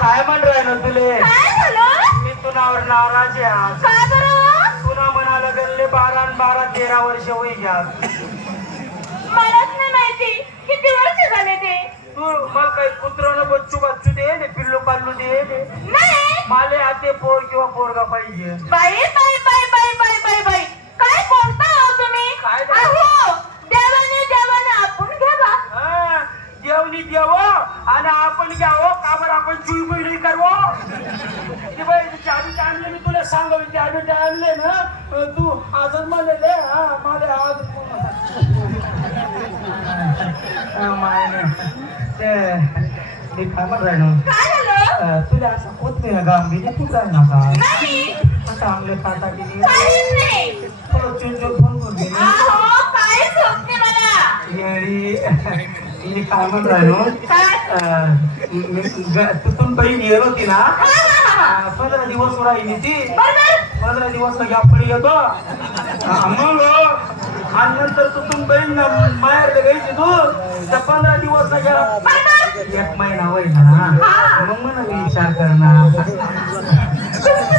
काय म्हण राहिलो तुले? काय झालं? मी तुनावर नाराज आहे आज. का बरं? तुना म्हणाला गल्ले बारा आणि बारा तेरा वर्ष होई घ्या मलाच नाही माहिती. किती वर्ष झाले ते? तू मला काही कुत्रण बच्चू बच्चू दे दे पिल्लू पाल्लू दे दे. नाही. माले आते पोर किंवा पोरगा पाहिजे. बाई बाई बाई बाई बाई बाई बाई. काय बोलता हो तुम्ही? काय बोलता? अहो देवाने देवाने आपण घ्यावा. हा, देवनी देव आणि आपण घ्यावं का बरं आपण चुई मुई नाही करवो ते बाई चाबी आणले मी तुला चाबी आणले ना? तू आजच मला दे हा मला आज मी काय अं, तुला असं होत नाही ना गांभीर्य तू काय नका नाही. चांगले खाता गेली थोडं चुनचुन फोन करून गेली मी काय तिथून बहीण येत होती ना? हा, हा, हा. पंधरा दिवस राहिली ती. पंधरा दिवस गॅपडी येतो. अं, मग? आणि नंतर तिथून बहीण माहेर घ्यायची तू. त्या पंधरा दिवस गेला एक महिना होईल ना. हा. मग म्हणा मी विचार करणार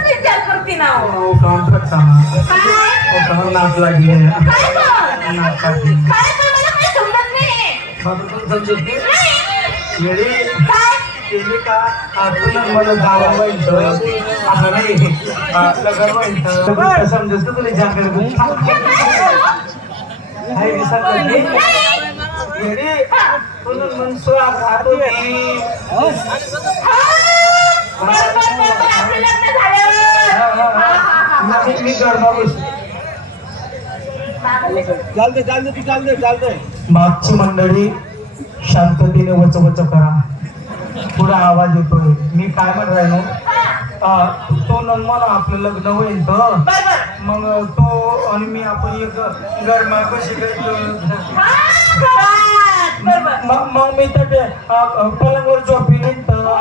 विचार करते ना हो. हो काम करता ना. काय? हो नाच लागली? नाच समजत नाही. चालते चालते तू चालते मागची मंडळी शांततेने वच वच करा. पुढे आवाज येतोय. मी काय म्हण राहिलो? तो नंदमान आपलं लग्न होईल तर. मग तो आणि मी आपण एक गरमा कशी. मग मग मी तर ते पलंगावर झोपी तर हो,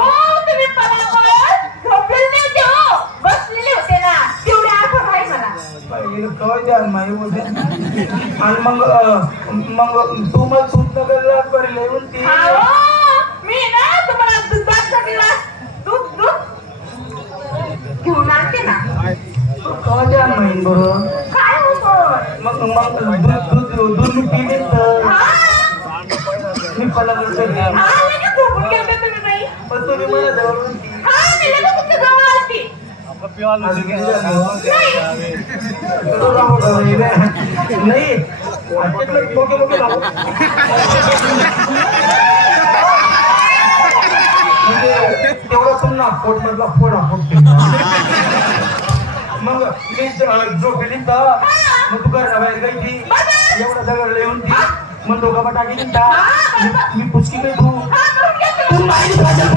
नव्हते हो. आणि मग मग तू मला दूध नगरला करले म्हणती हा, हो. मी ना तुम्हाला दुधाचा गिलास दूध दूध घेऊन आणते ना कवाय द्या माहीन बरोबर काय हो मग मग दूध दूध दूध मी पिले तर हा मी पलंगावर झोपले. हा लगेच झोपून गेले तुम्ही बाई पण तुम्ही मला जवळ होती हा मी लगेच तुमच्या जवळ आलती अजून किती झाले? तुला राहू का नाही रे? नाही आजच्यातलं मोठे मोठे राहू. म्हणजे तेवढा पुन्हा नागपूर मधला फोडा मग मी झोपली का? मग तू घरा गेली एवढा दगड येऊन ती. मग दोघा टाकली ता मी पुचकी काही तू तू माझी भाषा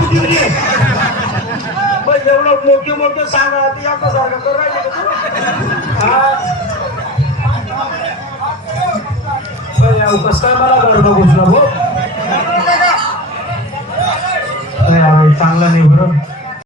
एवढं मोठे मोठे सांगा ते या सारखं तर राहिले हा? कसं काय मला गर्भ घुसला भाऊ चांगला नाही बरं.